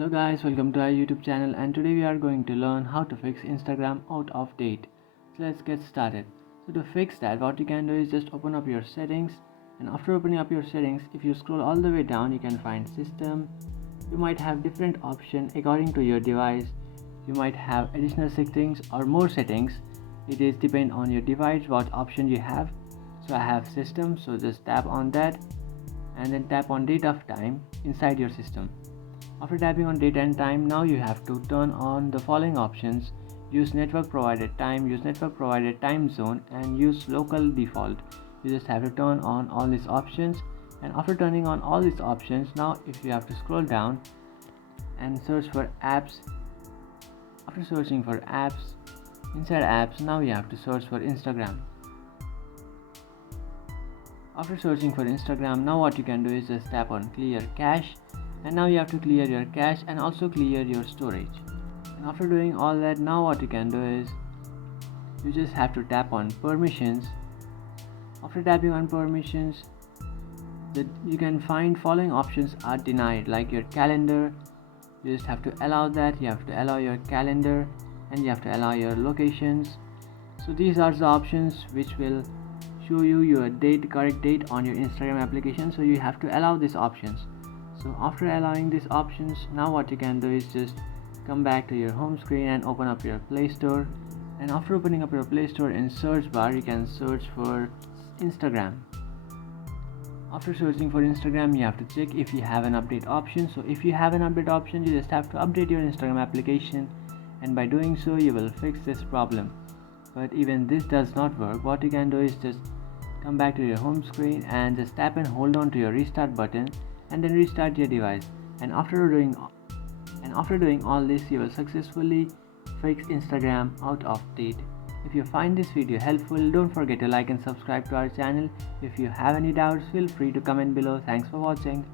Hello guys, welcome to our YouTube channel, and today we are going to learn how to fix Instagram out of date. So let's get started. So to fix that, what you can do is just open up your settings, and after opening up your settings, if you scroll all the way down, you can find system. You might have different options according to your device. You might have additional settings or more settings. It is depend on your device what option you have. So I have system, so just tap on that and then tap on date of time inside your system. After tapping on date and time, now you have to turn on the following options: use network provided time, use network provided time zone, and use local default. You just have to turn on all these options, and after turning on all these options, now if you have to scroll down and search for apps. After searching for apps, inside apps, now you have to search for Instagram. After searching for Instagram, now what you can do is just tap on clear cache, and now you have to clear your cache and also clear your storage. And after doing all that, now what you can do is you just have to tap on permissions. After tapping on permissions, you can find following options are denied, like your calendar. You just have to allow that. You have to allow your calendar, and you have to allow your locations. So these are the options which will show you your correct date on your Instagram application. So you have to allow these options. So after allowing these options, now what you can do is just come back to your home screen and open up your Play Store. And after opening up your Play Store, in search bar you can search for Instagram. After searching for Instagram, you have to check if you have an update option. So if you have an update option, you just have to update your Instagram application, and by doing so you will fix this problem. But even this does not work. What you can do is just come back to your home screen and just tap and hold on to your restart button, and then restart your device. And after doing all this, you will successfully fix Instagram out of date. If you find this video helpful, don't forget to like and subscribe to our channel. If you have any doubts, feel free to comment below. Thanks for watching.